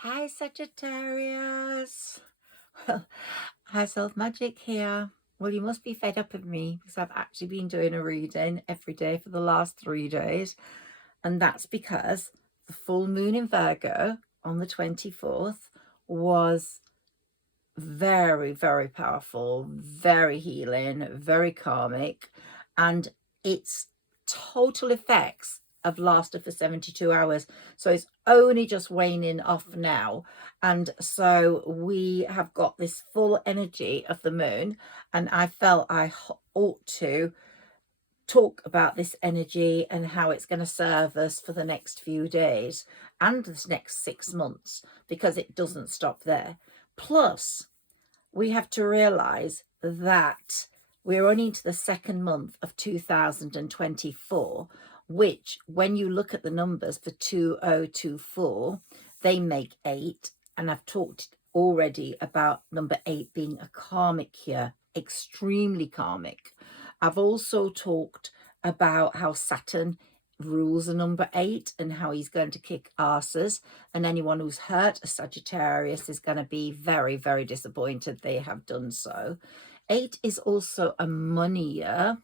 Hi Sagittarius. Well, Higherselfmagic here. Well, you must be fed up of me because I've actually been doing a reading every day for the last 3 days. And that's because the full moon in Virgo on the 24th was very, very powerful, very healing, very karmic. And its total effects have lasted for 72 hours. So it's only just waning off now. And so we have got this full energy of the moon. And I felt I ought to talk about this energy and how it's going to serve us for the next few days and this next 6 months, because it doesn't stop there. Plus, we have to realize that we're only into the second month of 2024, which when you look at the numbers for 2024, they make 8. And I've talked already about number 8 being a karmic year, extremely karmic. I've also talked about how Saturn rules a number 8 and how he's going to kick asses, and anyone who's hurt a Sagittarius is going to be very, very disappointed they have done so. 8 is also a money year,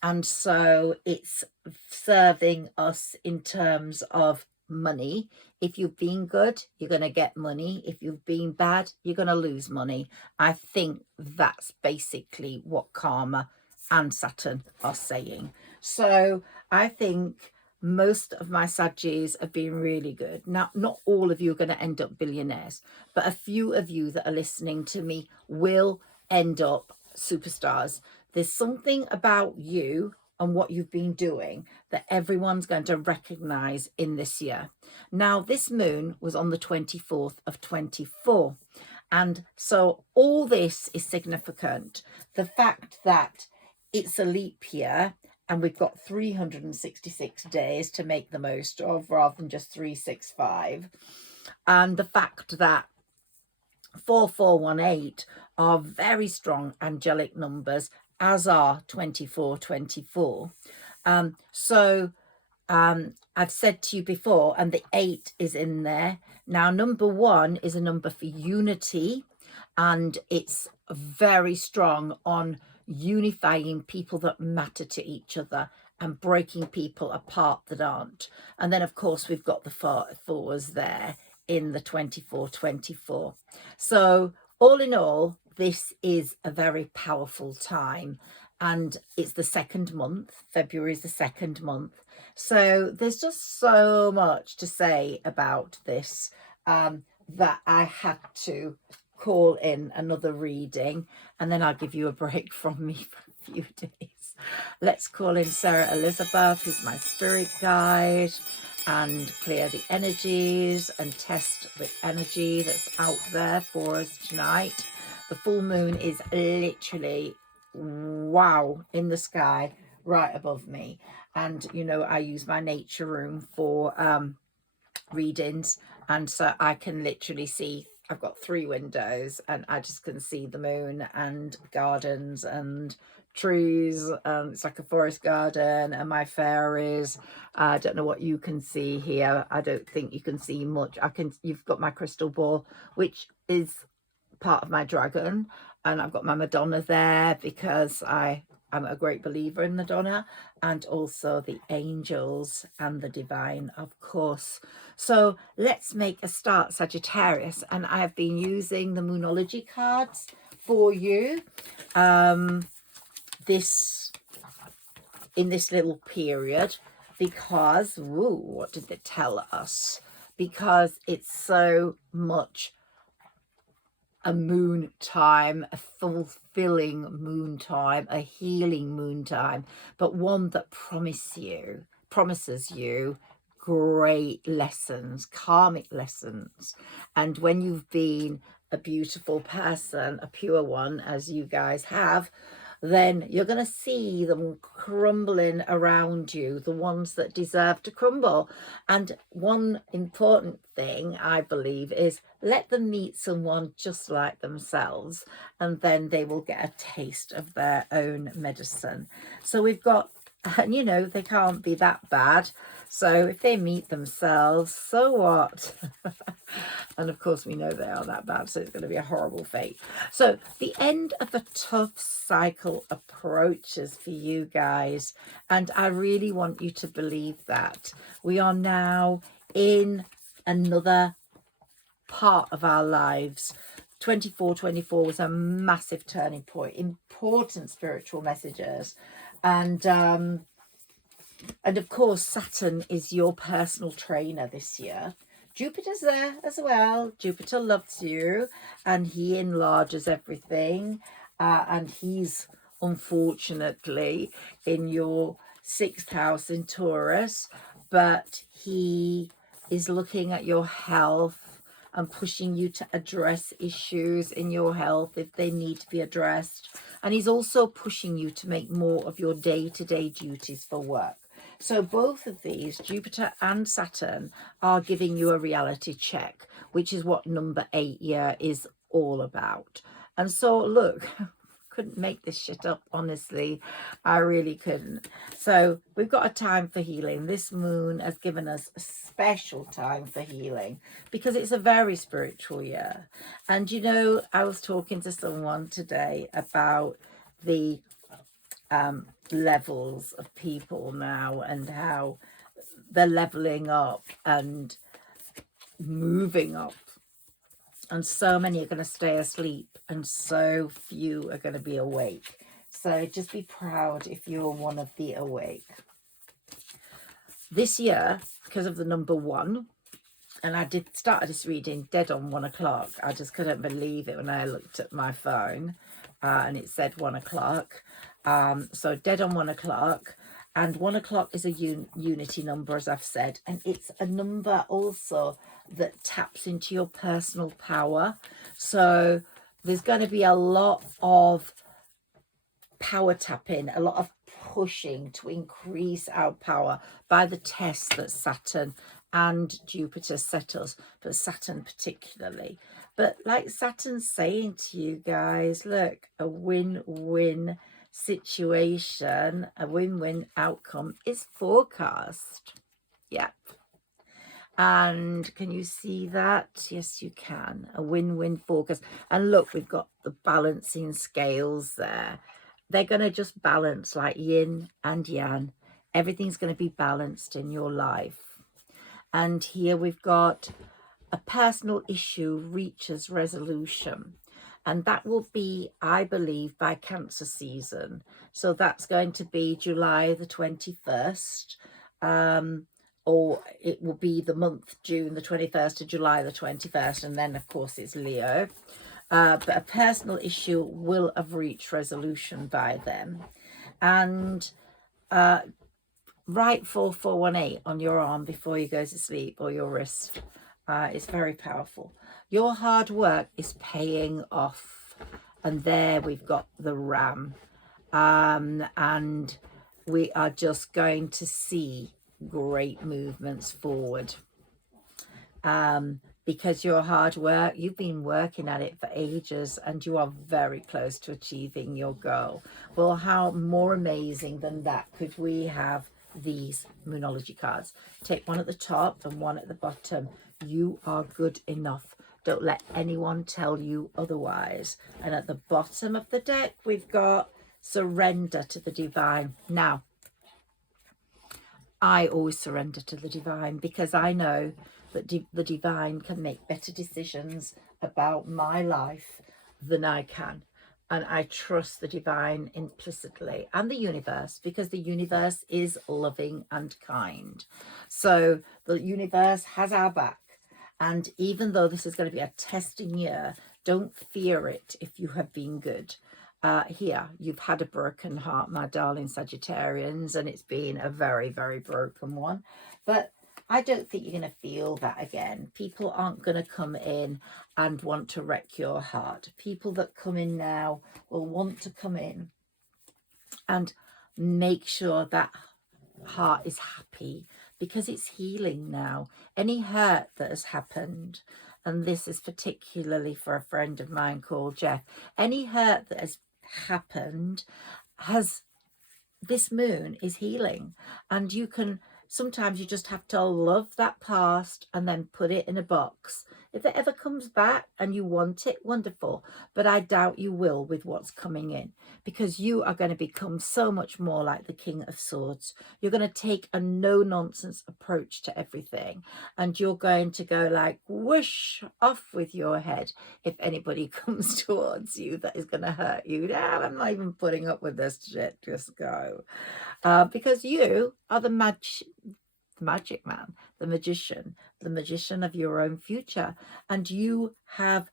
and so it's serving us in terms of money. If you've been good, you're going to get money. If you've been bad, you're going to lose money. I think that's basically what karma and Saturn are saying. So I think most of my Saggies have been really good. Now, not all of you are going to end up billionaires, but a few of you that are listening to me will end up superstars. There's something about you and what you've been doing that everyone's going to recognize in this year. Now, this moon was on the 24th of 24. And so all this is significant. The fact that it's a leap year and we've got 366 days to make the most of rather than just 365. And the fact that 4418 are very strong angelic numbers, as are 2424. I've said to you before, and the 8 is in there. Now, number 1 is a number for unity, and it's very strong on unifying people that matter to each other and breaking people apart that aren't. And then, of course, we've got the fours there in the 2424. So all in all, this is a very powerful time, and it's the second month. February is the second month. So there's just so much to say about this that I had to call in another reading, and then I'll give you a break from me for a few days. Let's call in Sarah Elizabeth, who's my spirit guide, and clear the energies and test the energy that's out there for us tonight. The full moon is literally, wow, in the sky right above me. And, you know, I use my nature room for readings, and so I can literally see, I've got 3 windows and I just can see the moon and gardens and trees. It's like a forest garden, and my fairies. I don't know what you can see here. I don't think you can see much. You've got my crystal ball, which is part of my dragon, and I've got my Madonna there because I'm a great believer in Madonna, and also the angels and the divine, of course. So let's make a start, Sagittarius. And I've been using the Moonology cards for you in this little period, because, what did they tell us? Because it's so much a moon time, a fulfilling moon time, a healing moon time, but one that promises you great lessons, karmic lessons. And when you've been a beautiful person, a pure one, as you guys have, then you're going to see them crumbling around you, the ones that deserve to crumble. And one important thing, I believe, is let them meet someone just like themselves, and then they will get a taste of their own medicine. So we've got And you know, they can't be that bad. So if they meet themselves, so what? And of course we know they are that bad, so it's going to be a horrible fate. So the end of a tough cycle approaches for you guys, and I really want you to believe that. We are now in another part of our lives. 24 was a massive turning point, important spiritual messages. And of course, Saturn is your personal trainer this year. Jupiter's there as well. Jupiter loves you and he enlarges everything. And he's unfortunately in your 6th house in Taurus, but he is looking at your health and pushing you to address issues in your health if they need to be addressed. And he's also pushing you to make more of your day-to-day duties for work. So both of these, Jupiter and Saturn, are giving you a reality check, which is what number 8 year is all about. And so look, couldn't make this shit up, honestly. I really couldn't. So we've got a time for healing. This moon has given us a special time for healing because it's a very spiritual year. And you know, I was talking to someone today about the levels of people now and how they're leveling up and moving up, and so many are going to stay asleep and so few are going to be awake. So just be proud if you're one of the awake this year, because of the number 1. And I started this reading dead on 1 o'clock. I just couldn't believe it when I looked at my phone and it said 1 o'clock. So dead on 1 o'clock. And 1 o'clock is a unity number, as I've said. And it's a number also that taps into your personal power. So there's going to be a lot of power tapping, a lot of pushing to increase our power by the test that Saturn and Jupiter set us, but Saturn particularly. But like Saturn's saying to you guys, look, a win-win situation, a win-win outcome is forecast. Yep. And can you see that? Yes, you can. A win-win forecast. And look, we've got the balancing scales there. They're going to just balance like yin and yang. Everything's going to be balanced in your life. And here we've got a personal issue reaches resolution. And that will be, I believe, by Cancer season. So that's going to be July the 21st. Or it will be the month June the 21st to July the 21st. And then, of course, it's Leo. But a personal issue will have reached resolution by then. And write 4418 on your arm before you go to sleep, or your wrist. It's very powerful. Your hard work is paying off. And there we've got the ram. And we are just going to see great movements forward. Because your hard work, you've been working at it for ages and you are very close to achieving your goal. Well, how more amazing than that could we have these Moonology cards? Take one at the top and one at the bottom. You are good enough. Don't let anyone tell you otherwise. And at the bottom of the deck, we've got surrender to the divine. Now, I always surrender to the divine because I know that the divine can make better decisions about my life than I can. And I trust the divine implicitly, and the universe, because the universe is loving and kind. So the universe has our back. And even though this is going to be a testing year, don't fear it if you have been good. Here, you've had a broken heart, my darling Sagittarians, and it's been a very, very broken one. But I don't think you're going to feel that again. People aren't going to come in and want to wreck your heart. People that come in now will want to come in and make sure that heart is happy because it's healing now. Any hurt that has happened, and this is particularly for a friend of mine called Jeff, any hurt that has happened has this moon is healing, and you can, sometimes you just have to love that past and then put it in a box. If it ever comes back and you want it, wonderful, but I doubt you will with what's coming in, because you are going to become so much more like the King of Swords. You're going to take a no-nonsense approach to everything, and you're going to go like whoosh off with your head if anybody comes towards you that is going to hurt you. Yeah, I'm not even putting up with this shit, just go. Because you are the magic man, the magician of your own future, and you have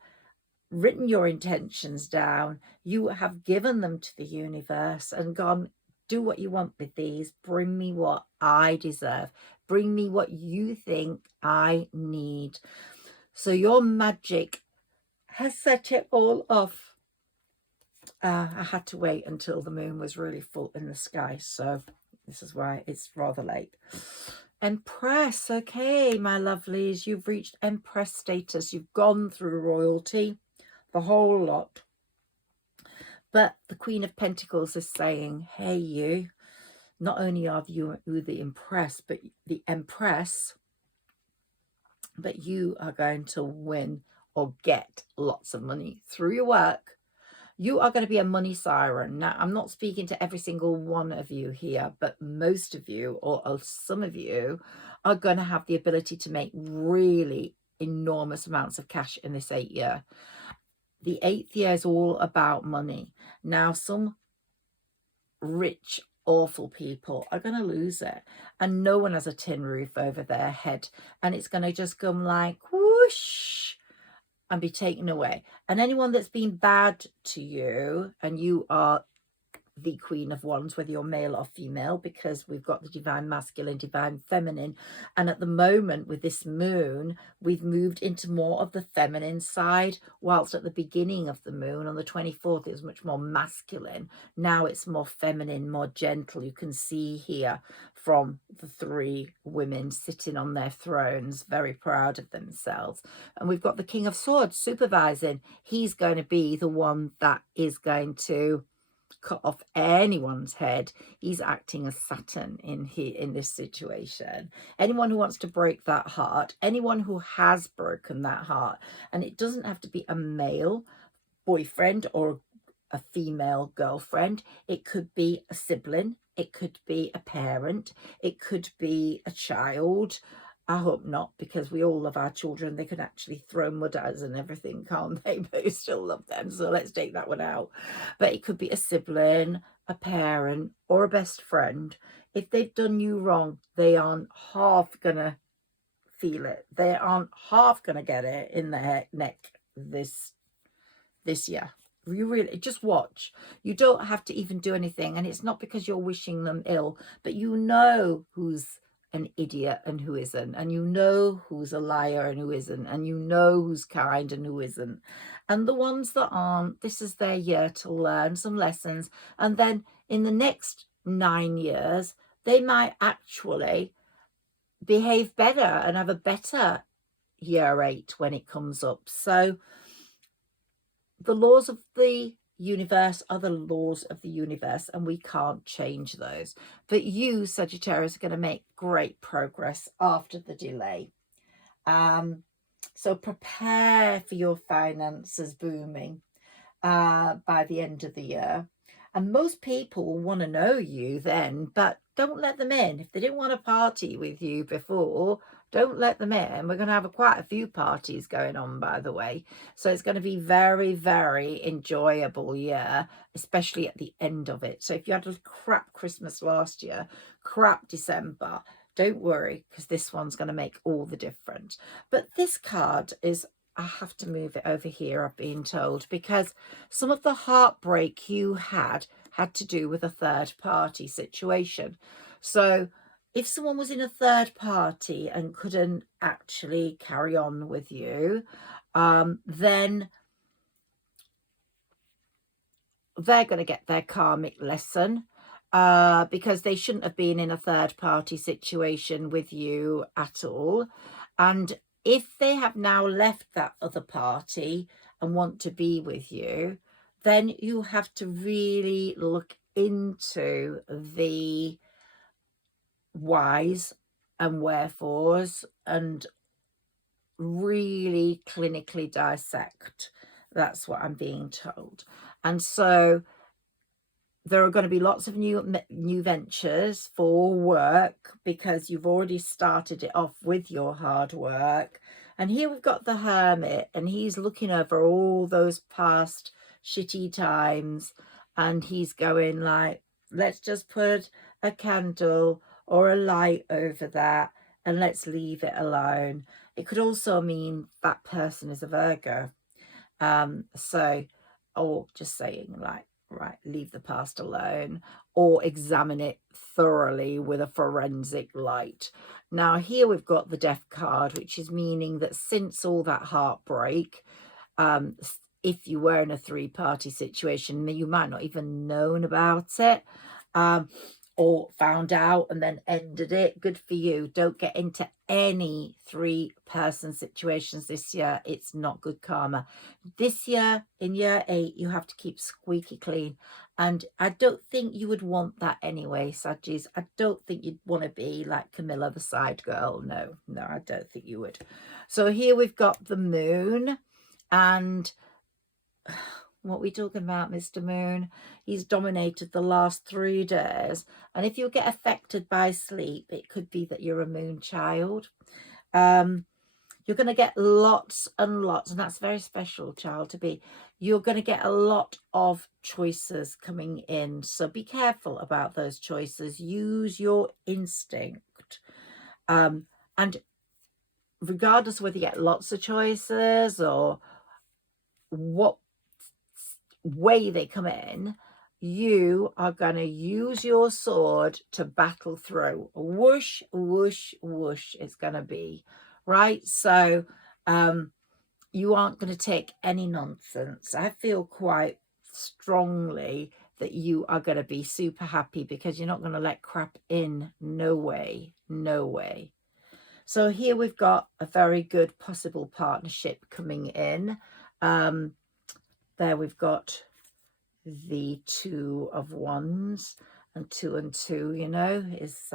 written your intentions down. You have given them to the universe and gone, do what you want with these. Bring me what I deserve. Bring me what you think I need. So your magic has set it all off. I had to wait until the moon was really full in the sky, so this is why it's rather late. Empress, okay, my lovelies, you've reached Empress status. You've gone through royalty, the whole lot. But the Queen of Pentacles is saying, hey, you, not only are you the Empress, but the Empress, but you are going to win or get lots of money through your work. You are going to be a money siren. Now, I'm not speaking to every single one of you here, but most of you, or some of you, are going to have the ability to make really enormous amounts of cash in this 8th year. The 8th year is all about money. Now, some rich, awful people are going to lose it, and no one has a tin roof over their head, and it's going to just come like whoosh and be taken away. And anyone that's been bad to you, and you are the Queen of Wands, whether you're male or female, because we've got the divine masculine, divine feminine, and at the moment with this moon we've moved into more of the feminine side, whilst at the beginning of the moon on the 24th it was much more masculine. Now it's more feminine, more gentle. You can see here from the 3 women sitting on their thrones, very proud of themselves. And we've got the King of Swords supervising. He's going to be the one that is going to cut off anyone's head. He's acting as Saturn in this situation. Anyone who wants to break that heart, anyone who has broken that heart, and it doesn't have to be a male boyfriend or a female girlfriend. It could be a sibling, it could be a parent, it could be a child. I hope not, because we all love our children. They can actually throw mud at us and everything, can't they? But we still love them, so let's take that one out. But it could be a sibling, a parent, or a best friend. If they've done you wrong, they aren't half gonna feel it. They aren't half gonna get it in their neck this year. You really just watch. You don't have to even do anything, and it's not because you're wishing them ill, but you know who's an idiot and who isn't, and you know who's a liar and who isn't, and you know who's kind and who isn't. And the ones that aren't, this is their year to learn some lessons, and then in the next 9 years they might actually behave better and have a better year 8 when it comes up. So the laws of the universe are the laws of the universe, and we can't change those. But you, Sagittarius, are going to make great progress after the delay. So prepare for your finances booming by the end of the year. And most people will want to know you then, but don't let them in. If they didn't want to party with you before, don't let them in. We're going to have quite a few parties going on, by the way. So it's going to be very, very enjoyable year, especially at the end of it. So if you had a crap Christmas last year, crap December, don't worry, because this one's going to make all the difference. But this card is, I have to move it over here, I've been told, because some of the heartbreak you had to do with a third party situation. So if someone was in a third party and couldn't actually carry on with you, then they're going to get their karmic lesson, because they shouldn't have been in a third party situation with you at all. And if they have now left that other party and want to be with you, then you have to really look into the whys and wherefores and really clinically dissect. That's what I'm being told. And so there are going to be lots of new ventures for work because you've already started it off with your hard work. And here we've got the Hermit, and he's looking over all those past shitty times, and he's going like, let's just put a candle or a light over that and let's leave it alone. It could also mean that person is a Virgo. Or just saying like, right, leave the past alone, or examine it thoroughly with a forensic light. Now here we've got the Death card, which is meaning that since all that heartbreak, if you were in a three-party situation, you might not even known about it, or found out and then ended it. Good for you. Don't get into any three-person situations this year. It's not good karma. This year, in year 8, you have to keep squeaky clean. And I don't think you would want that anyway, Saggis. I don't think you'd want to be like Camilla, the side girl. No, I don't think you would. So here we've got the Moon. And what are we talking about, Mr. Moon? He's dominated the last 3 days. And if you get affected by sleep, it could be that you're a moon child. You're going to get lots and lots, and that's a very special child to be. You're going to get a lot of choices coming in. So be careful about those choices. Use your instinct. And regardless of whether you get lots of choices or what way they come in, you are going to use your sword to battle through. Whoosh, whoosh, whoosh, it's going to be. Right? So you aren't going to take any nonsense. I feel quite strongly that you are going to be super happy because you're not going to let crap in. No way. No way. So here we've got a very good possible partnership coming in. There we've got the 2 of Wands, and 2 and 2, you know, is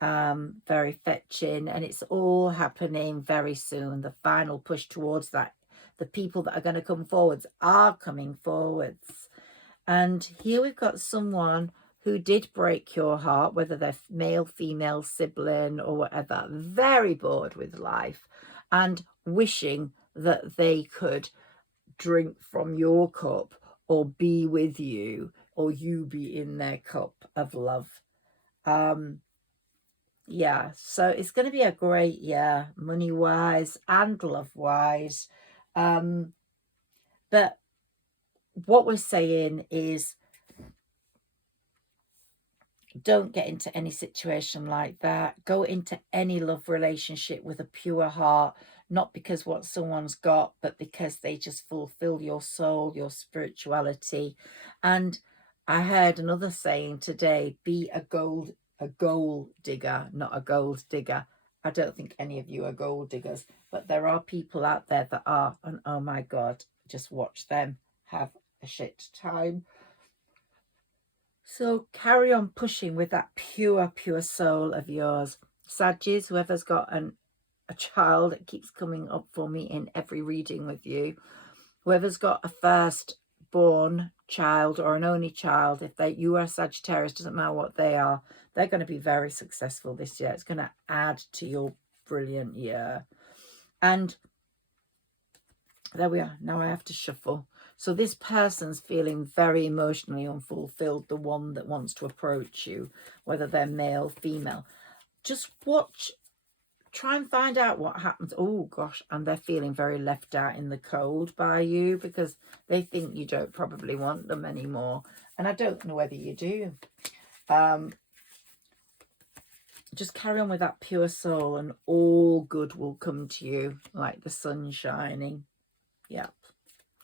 very fetching, and it's all happening very soon. The final push towards that. The people that are going to come forwards are coming forwards. And here we've got someone who did break your heart, whether they're male, female, sibling or whatever, very bored with life and wishing that they could drink from your cup or be with you, or you be in their cup of love. Yeah, so it's going to be a great year, money wise and love wise. But what we're saying is, don't get into any situation like that. Go into any love relationship with a pure heart, not because what someone's got, but because they just fulfill your soul, your spirituality. And I heard another saying today, be a gold digger, not a gold digger. I don't think any of you are gold diggers, but there are people out there that are, and oh my God, just watch them have a shit time. So carry on pushing with that pure soul of yours. Saggis, whoever's got a child, it keeps coming up for me in every reading with you. Whoever's got a first-born child or an only child, if you are a Sagittarius, doesn't matter what they are, they're going to be very successful this year. It's going to add to your brilliant year. And there we are. Now I have to shuffle. So this person's feeling very emotionally unfulfilled, the one that wants to approach you, whether they're male, female. Just watch, try and find out what happens. Oh, gosh, and they're feeling very left out in the cold by you because they think you don't probably want them anymore. And I don't know whether you do. Just carry on with that pure soul and all good will come to you like the sun shining. Yep.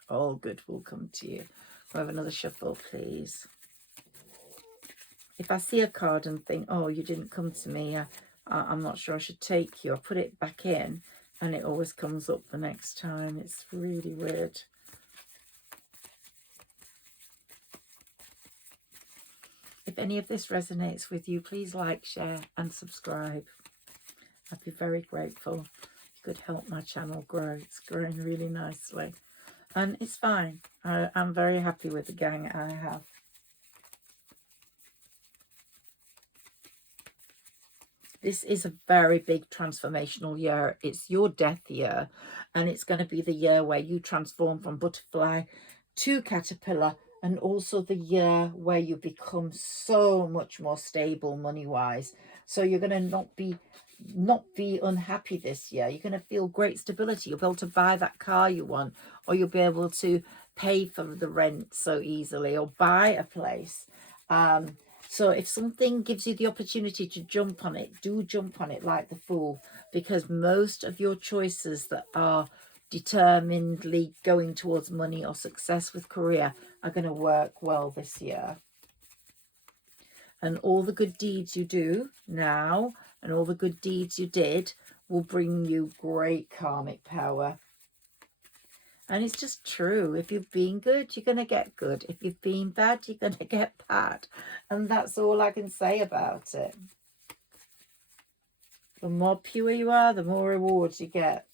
All good will come to you. We'll have another shuffle, please. If I see a card and think, oh, you didn't come to me, I'm not sure I should take you, I put it back in and it always comes up the next time. It's really weird. if any of this resonates with you, please like, share and subscribe. I'd be very grateful if you could help my channel grow. It's growing really nicely. And it's fine. I'm very happy with the gang I have. This is a very big transformational year. It's your death year, and it's going to be the year where you transform from butterfly to caterpillar, and also the year where you become so much more stable money-wise. So you're going to not be unhappy this year. You're going to feel great stability. You'll be able to buy that car you want, or you'll be able to pay for the rent so easily, or buy a place. So if something gives you the opportunity to jump on it, do jump on it like the Fool, because most of your choices that are determinedly going towards money or success with career are going to work well this year. And all the good deeds you do now and all the good deeds you did will bring you great karmic power. And it's just true. If you've been good, you're going to get good. If you've been bad, you're going to get bad. And that's all I can say about it. The more pure you are, the more rewards you get.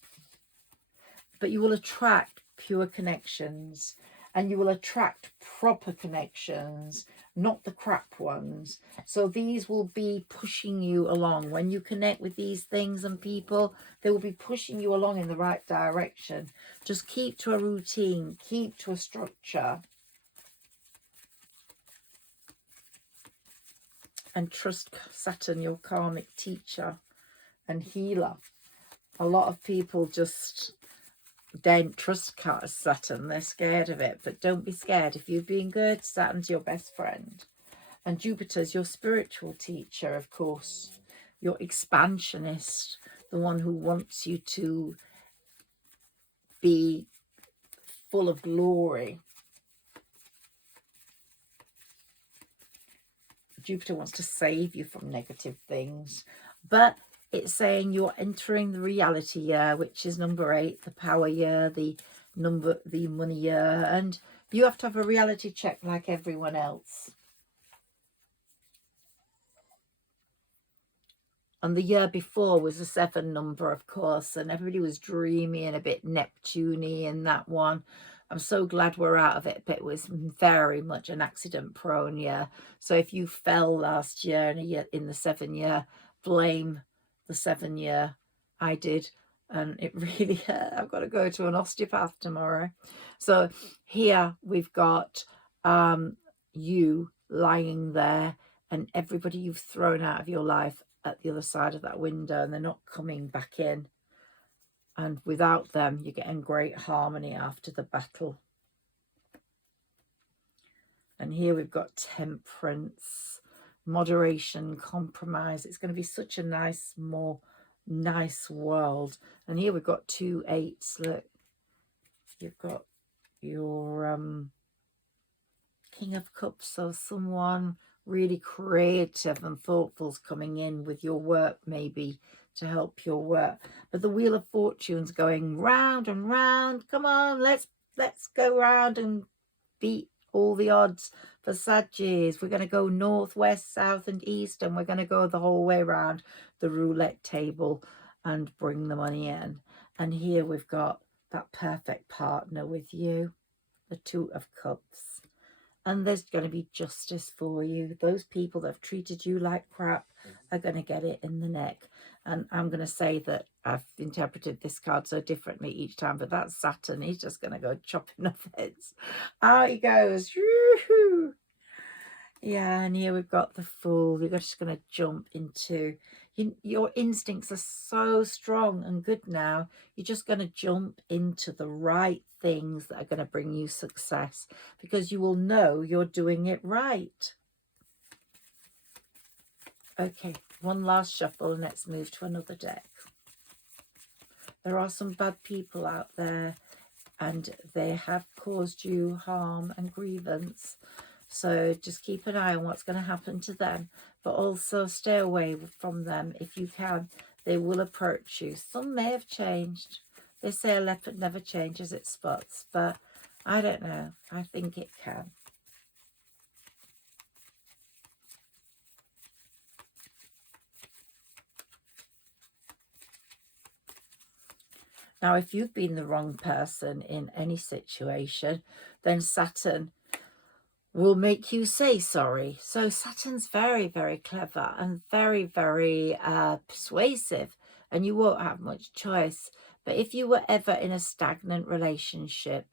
But you will attract pure connections. And you will attract proper connections, not the crap ones. So these will be pushing you along. When you connect with these things and people, they will be pushing you along in the right direction. Just keep to a routine, keep to a structure. And trust Saturn, your karmic teacher and healer. A lot of people just don't trust Saturn. They're scared of it. But don't be scared. If you've been good, Saturn's your best friend. And Jupiter's your spiritual teacher, of course. Your expansionist. The one who wants you to be full of glory. Jupiter wants to save you from negative things. But it's saying you're entering the reality year, which is number 8, the power year, the money year, and you have to have a reality check like everyone else. And the year before was a 7 number, of course, and everybody was dreamy and a bit Neptune-y in that one. I'm so glad we're out of it, but it was very much an accident-prone year. So if you fell last year in the 7 year, blame the 7 year. I did, and it really hurt. I've got to go to an osteopath tomorrow. So here we've got you lying there, and everybody you've thrown out of your life at the other side of that window, and they're not coming back in. And without them, you're getting great harmony after the battle. And here we've got temperance, moderation, compromise. It's going to be such a nice world. And here we've got 2 8s. Look, you've got your King of Cups, so someone really creative and thoughtful's coming in with your work, maybe to help your work. But the Wheel of Fortune's going round and round. Come on, let's go round and beat all the odds for Sagittarius. We're going to go north, west, south and east, and we're going to go the whole way around the roulette table and bring the money in. And here we've got that perfect partner with you, the 2 of Cups. And there's going to be justice for you. Those people that have treated you like crap are going to get it in the neck. And I'm going to say that I've interpreted this card so differently each time, but that's Saturn. He's just going to go chopping off heads. Out he goes. Woo-hoo. Yeah, and here we've got the Fool. You're just going to jump into... your instincts are so strong and good now. You're just going to jump into the right things that are going to bring you success, because you will know you're doing it right. Okay, one last shuffle and let's move to another deck. There are some bad people out there and they have caused you harm and grievance. So just keep an eye on what's going to happen to them, but also stay away from them if you can. They will approach you. Some may have changed. They say a leopard never changes its spots, but I don't know. I think it can. Now, if you've been the wrong person in any situation, then Saturn will make you say sorry. So Saturn's very, very clever and very, very persuasive, and you won't have much choice. But if you were ever in a stagnant relationship,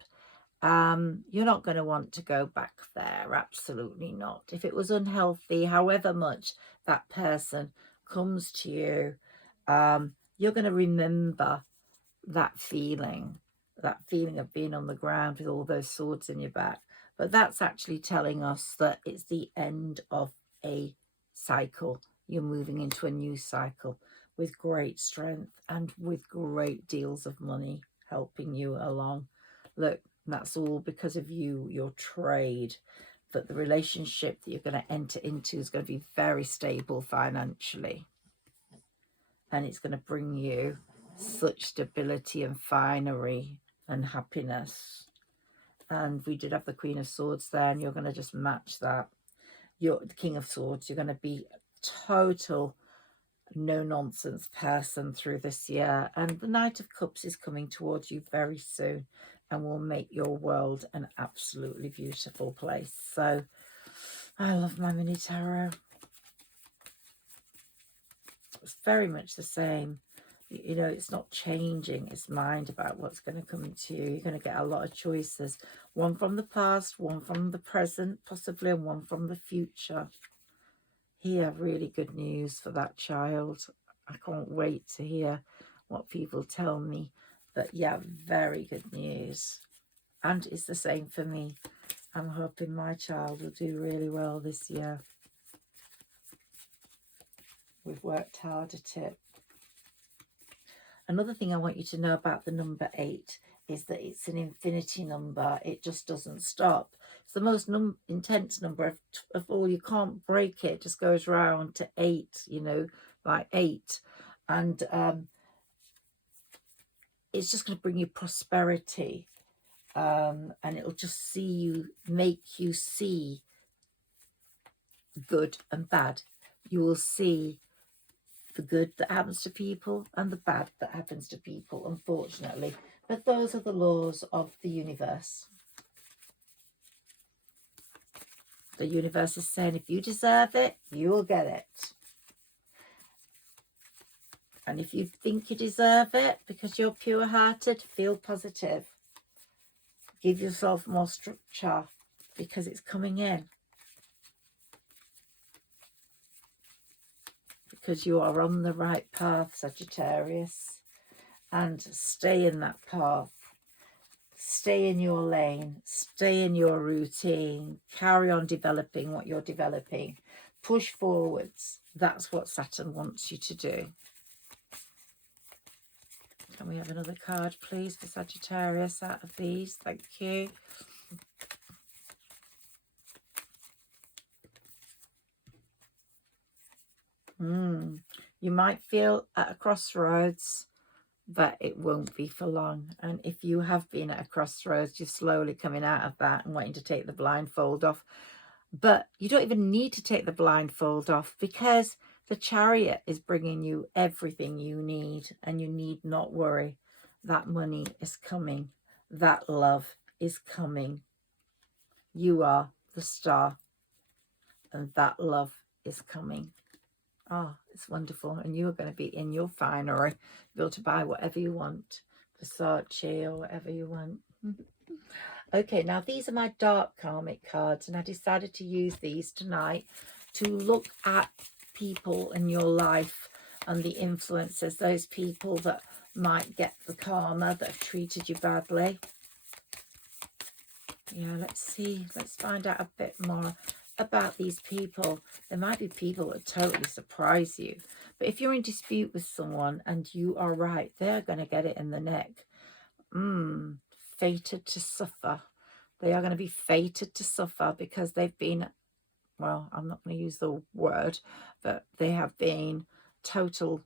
you're not going to want to go back there. Absolutely not. If it was unhealthy, however much that person comes to you, you're going to remember that feeling of being on the ground with all those swords in your back. But that's actually telling us that it's the end of a cycle. You're moving into a new cycle with great strength and with great deals of money helping you along. Look, that's all because of you, your trade. But the relationship that you're going to enter into is going to be very stable financially. And it's going to bring you such stability and finery and happiness. And we did have the Queen of Swords there, and you're going to just match that. You're the King of Swords. You're going to be total no-nonsense person through this year. And the Knight of Cups is coming towards you very soon and will make your world an absolutely beautiful place. So I love my mini tarot. It's very much the same. You know, it's not changing its mind about what's going to come to you. You're going to get a lot of choices. One from the past, one from the present, possibly, and one from the future. Here, really good news for that child. I can't wait to hear what people tell me. But yeah, very good news. And it's the same for me. I'm hoping my child will do really well this year. We've worked hard at it. Another thing I want you to know about the number 8 is that it's an infinity number. It just doesn't stop. It's the most intense number of all. You can't break it. It just goes round to 8, you know, like 8. And it's just going to bring you prosperity. And it'll just make you see good and bad. You will see the good that happens to people and the bad that happens to people, unfortunately. But those are the laws of the universe. The universe is saying, if you deserve it, you will get it. And if you think you deserve it because you're pure-hearted, feel positive. Give yourself more structure because it's coming in. Because you are on the right path, Sagittarius. And stay in that path. Stay in your lane. Stay in your routine. Carry on developing what you're developing. Push forwards. That's what Saturn wants you to do. Can we have another card, please, for Sagittarius out of these? Thank you. You might feel at a crossroads, but it won't be for long. And if you have been at a crossroads, you're slowly coming out of that and wanting to take the blindfold off. But you don't even need to take the blindfold off because the Chariot is bringing you everything you need, and you need not worry. That money is coming. That love is coming. You are the star, and that love is coming. Oh, it's wonderful. And you're going to be in your finery, be able to buy whatever you want, Versace or whatever you want. Okay, now these are my dark karmic cards, and I decided to use these tonight to look at people in your life and the influences, those people that might get the karma, that have treated you badly. Yeah, let's see. Let's find out a bit more about these people. There might be people that totally surprise you. But if you're in dispute with someone and you are right, they're going to get it in the neck. Fated to suffer. They are going to be fated to suffer because they've been, well, I'm not going to use the word, but they have been total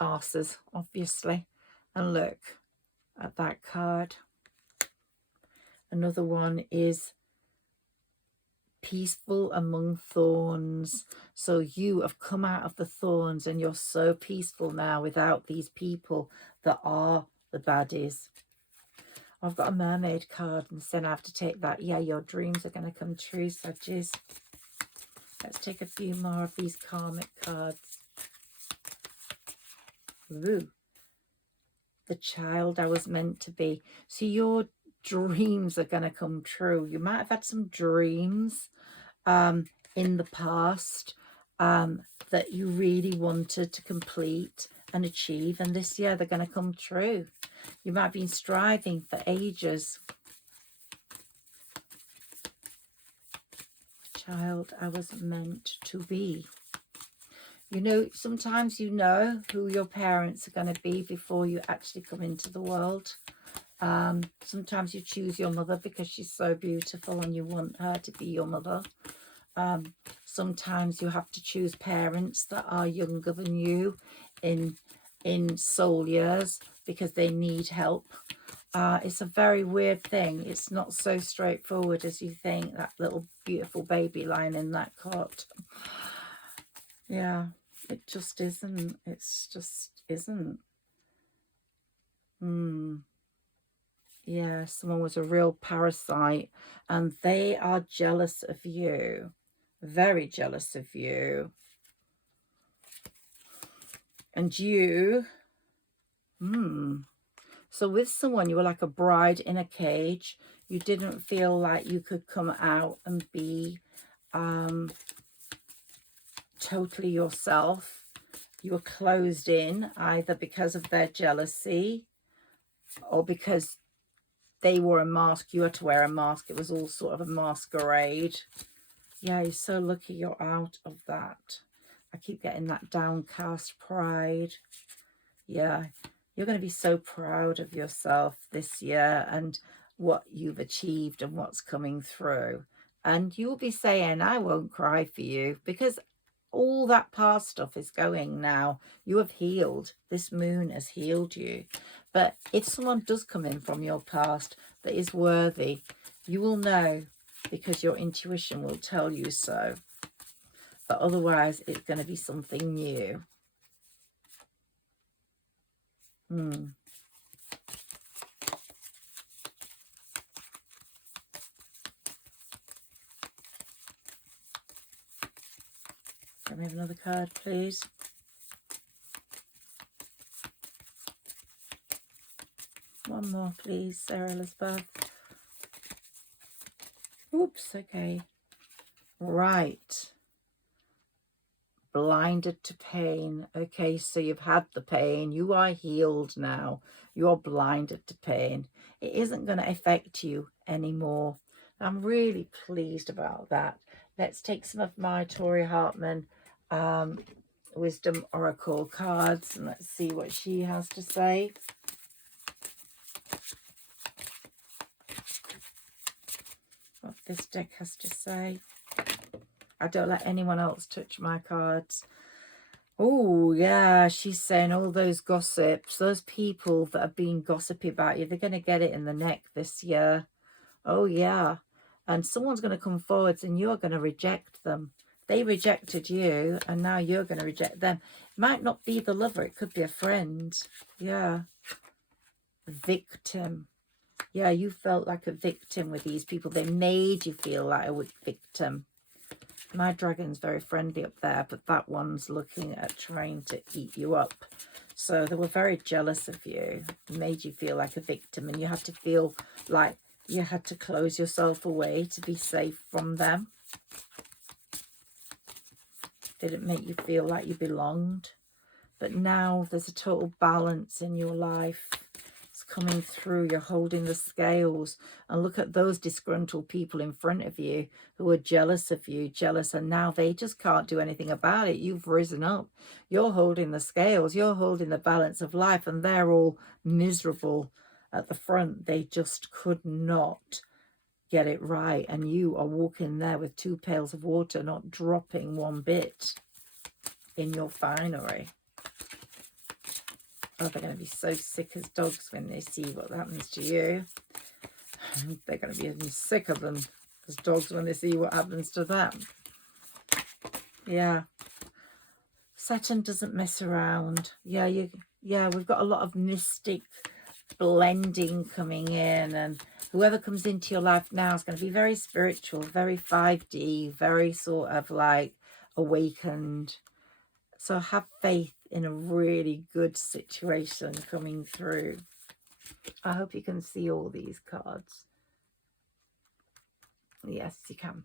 arses, obviously. And look at that card. Another one is peaceful among thorns. So you have come out of the thorns and you're so peaceful now without these people that are the baddies. I've got a mermaid card and then I have to take that. Yeah, your dreams are going to come true, Saggies. Let's take a few more of these karmic cards. Ooh. The child I was meant to be. So your dreams are going to come true. You might have had some dreams in the past that you really wanted to complete and achieve, and this year they're going to come true. You might have been striving for ages. Child I was meant to be. You know, sometimes you know who your parents are going to be before you actually come into the world. Sometimes you choose your mother because she's so beautiful and you want her to be your mother. Sometimes you have to choose parents that are younger than you in soul years because they need help. It's a very weird thing. It's not so straightforward as you think, that little beautiful baby lying in that cot. Yeah, it just isn't. It's just isn't. Yeah, someone was a real parasite and they are jealous of you. Very jealous of you. And you, so with someone, you were like a bride in a cage. You didn't feel like you could come out and be totally yourself. You were closed in, either because of their jealousy or because they wore a mask. You had to wear a mask. It was all sort of a masquerade. Yeah, you're so lucky you're out of that. I keep getting that downcast pride. Yeah, you're going to be so proud of yourself this year and what you've achieved and what's coming through. And you'll be saying, I won't cry for you, because all that past stuff is going now. You have healed. This moon has healed you. But if someone does come in from your past that is worthy, you will know, because your intuition will tell you so. But otherwise, it's going to be something new. Let me have another card, please. One more, please, Sarah Elizabeth. Oops, okay. Right. Blinded to pain. Okay, so you've had the pain. You are healed now. You are blinded to pain. It isn't going to affect you anymore. I'm really pleased about that. Let's take some of my Tori Hartman Wisdom Oracle cards and let's see what she has to say. What this deck has to say. I don't let anyone else touch my cards. Oh, yeah, she's saying all those gossips, those people that have been gossipy about you, they're going to get it in the neck this year. Oh, yeah. And someone's going to come forwards and you're going to reject them. They rejected you and now you're going to reject them. It might not be the lover. It could be a friend. Yeah. Victim. Yeah, you felt like a victim with these people. They made you feel like a victim. My dragon's very friendly up there, but that one's looking at trying to eat you up. So they were very jealous of you, made you feel like a victim, and you had to feel like you had to close yourself away to be safe from them. Didn't make you feel like you belonged. But now there's a total balance in your life. Coming through, you're holding the scales, and look at those disgruntled people in front of you who are jealous of you, and now they just can't do anything about it. You've risen up, you're holding the scales, you're holding the balance of life, and they're all miserable at the front. They just could not get it right, and you are walking there with 2 pails of water, not dropping one bit in your finery. Oh, they're going to be so sick as dogs when they see what happens to you. They're going to be even sicker than because dogs want to see what happens to them. Yeah. Saturn doesn't mess around. Yeah, we've got a lot of mystic blending coming in, and whoever comes into your life now is going to be very spiritual, very 5D, very sort of like awakened. So have faith in a really good situation coming through. I hope you can see all these cards. Yes, you can.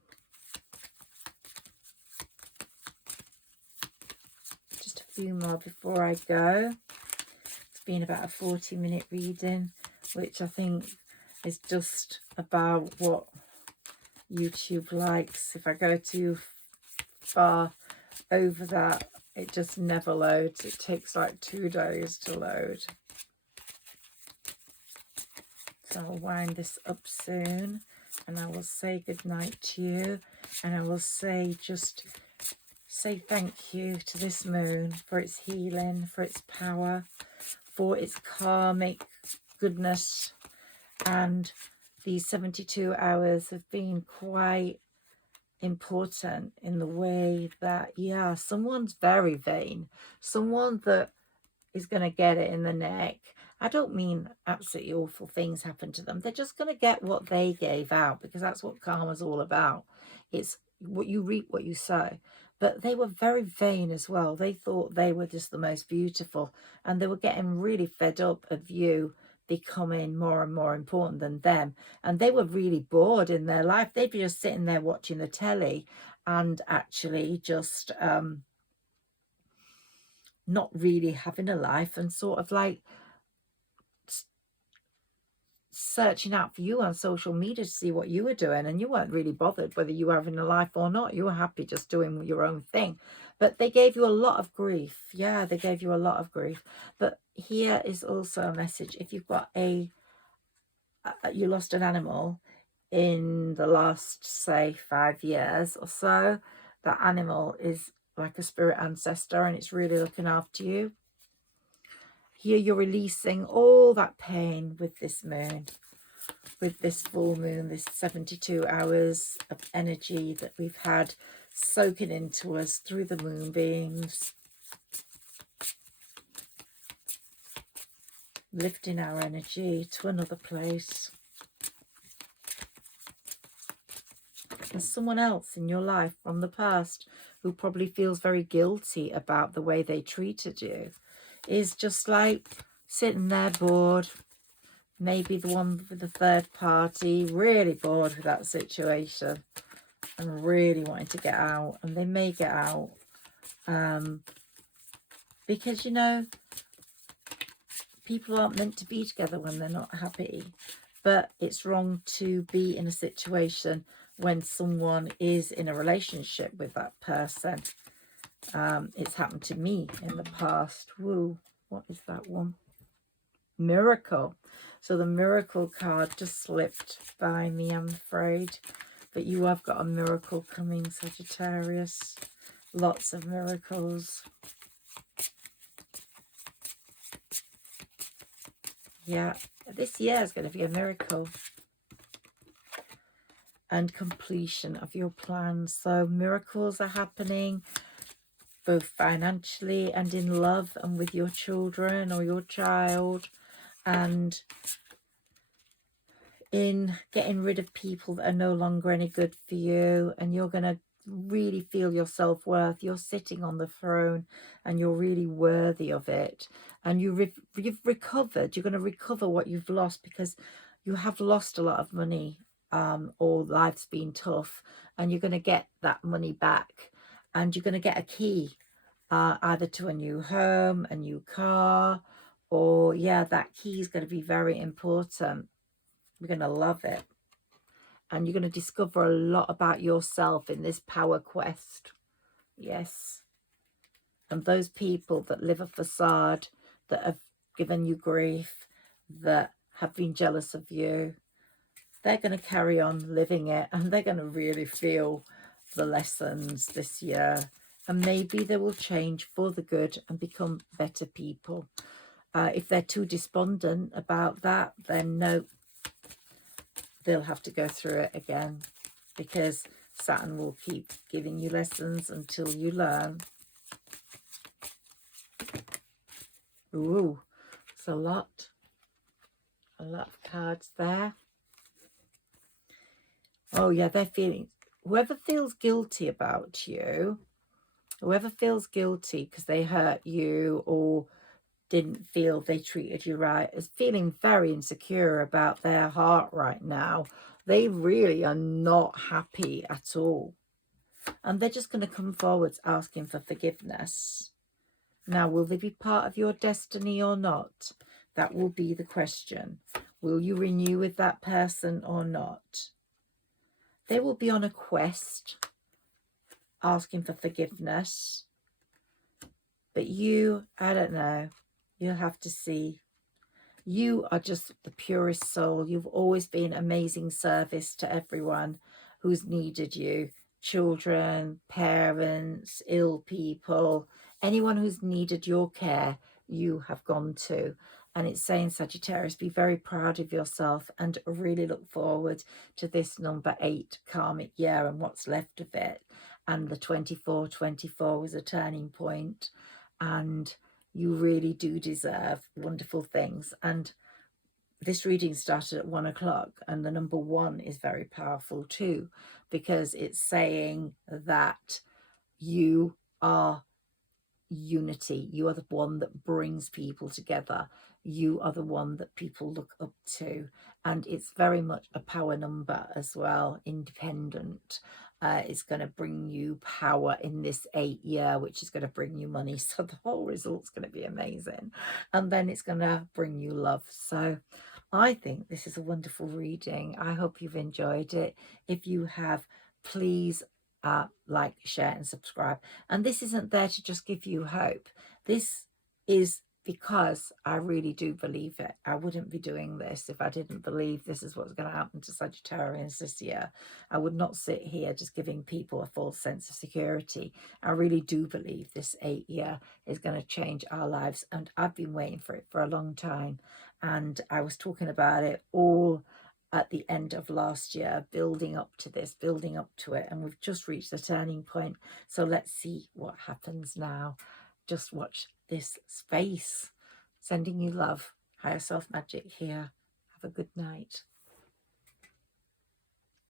Just a few more before I go. It's been about a 40-minute reading, which I think is just about what YouTube likes. If I go too far over that, it just never loads. It takes like 2 days to load. So I'll wind this up soon, and I will say good night to you, and I will say thank you to this moon for its healing, for its power, for its karmic goodness. And these 72 hours have been quite important in the way that, yeah, someone's very vain, someone that is going to get it in the neck. I don't mean absolutely awful things happen to them. They're just going to get what they gave out, because that's what karma's all about. It's what you reap, what you sow. But they were very vain as well. They thought they were just the most beautiful, and they were getting really fed up of you becoming more and more important than them. And they were really bored in their life. They'd be just sitting there watching the telly and actually just not really having a life, and sort of like searching out for you on social media to see what you were doing, and you weren't really bothered whether you were having a life or not. You were happy just doing your own thing. But they gave you a lot of grief. Yeah, they gave you a lot of grief. But here is also a message. If you've got you lost an animal in the last, say, 5 years or so, that animal is like a spirit ancestor, and it's really looking after you. Here you're releasing all that pain with this moon, with this full moon, this 72 hours of energy that we've had soaking into us through the moonbeams, lifting our energy to another place. There's someone else in your life from the past who probably feels very guilty about the way they treated you, is just like sitting there bored, maybe the one with the third party, really bored with that situation and really wanting to get out. And they may get out because, you know, people aren't meant to be together when they're not happy. But it's wrong to be in a situation when someone is in a relationship with that person. It's happened to me in the past. Woo, what is that one? Miracle. So the miracle card just slipped by me, I'm afraid. But you have got a miracle coming, Sagittarius. Lots of miracles. Yeah, this year is going to be a miracle. And completion of your plans. So miracles are happening both financially and in love, and with your children or your child, and in getting rid of people that are no longer any good for you. And you're going to really feel your self-worth. You're sitting on the throne and you're really worthy of it. And you've recovered. You're going to recover what you've lost, because you have lost a lot of money, or life's been tough, and you're going to get that money back, and you're going to get a key, either to a new home, a new car, or yeah, that key is going to be very important. You're going to love it, and you're going to discover a lot about yourself in this power quest. Yes. And those people that live a facade, that have given you grief, that have been jealous of you, they're going to carry on living it, and they're going to really feel the lessons this year. And maybe they will change for the good and become better people. If they're too despondent about that, then no, they'll have to go through it again. because Saturn will keep giving you lessons until you learn. Ooh, it's a lot of cards there. Oh yeah, they're feeling, whoever feels guilty about you, whoever feels guilty because they hurt you or didn't feel they treated you right, is feeling very insecure about their heart right now. They really are not happy at all. And they're just going to come forwards asking for forgiveness. Now, will they be part of your destiny or not? That will be the question. Will you renew with that person or not? They will be on a quest asking for forgiveness. But you, I don't know, you'll have to see. You are just the purest soul. You've always been amazing service to everyone who's needed you. Children, parents, ill people, anyone who's needed your care, you have gone to. And it's saying, Sagittarius, be very proud of yourself and really look forward to this number 8 karmic year and what's left of it. And the 24/24 was a turning point, and you really do deserve wonderful things. And this reading started at 1 o'clock, and the number 1 is very powerful too, because it's saying that you are unity. You are the one that brings people together. You are the one that people look up to. And it's very much a power number as well, independent. It's going to bring you power in this 8 year, which is going to bring you money. So the whole result's going to be amazing. And then it's going to bring you love. So I think this is a wonderful reading. I hope you've enjoyed it. If you have, please like, share and subscribe. And this isn't there to just give you hope. This is because I really do believe it. I wouldn't be doing this if I didn't believe this is what's going to happen to Sagittarians this year. I would not sit here just giving people a false sense of security. I really do believe this 8 year is going to change our lives, and I've been waiting for it for a long time. And I was talking about it all at the end of last year, building up to this, building up to it, and we've just reached the turning point. So let's see what happens now. Just watch this space. Sending you love. Higher Self Magic here. Have a good night.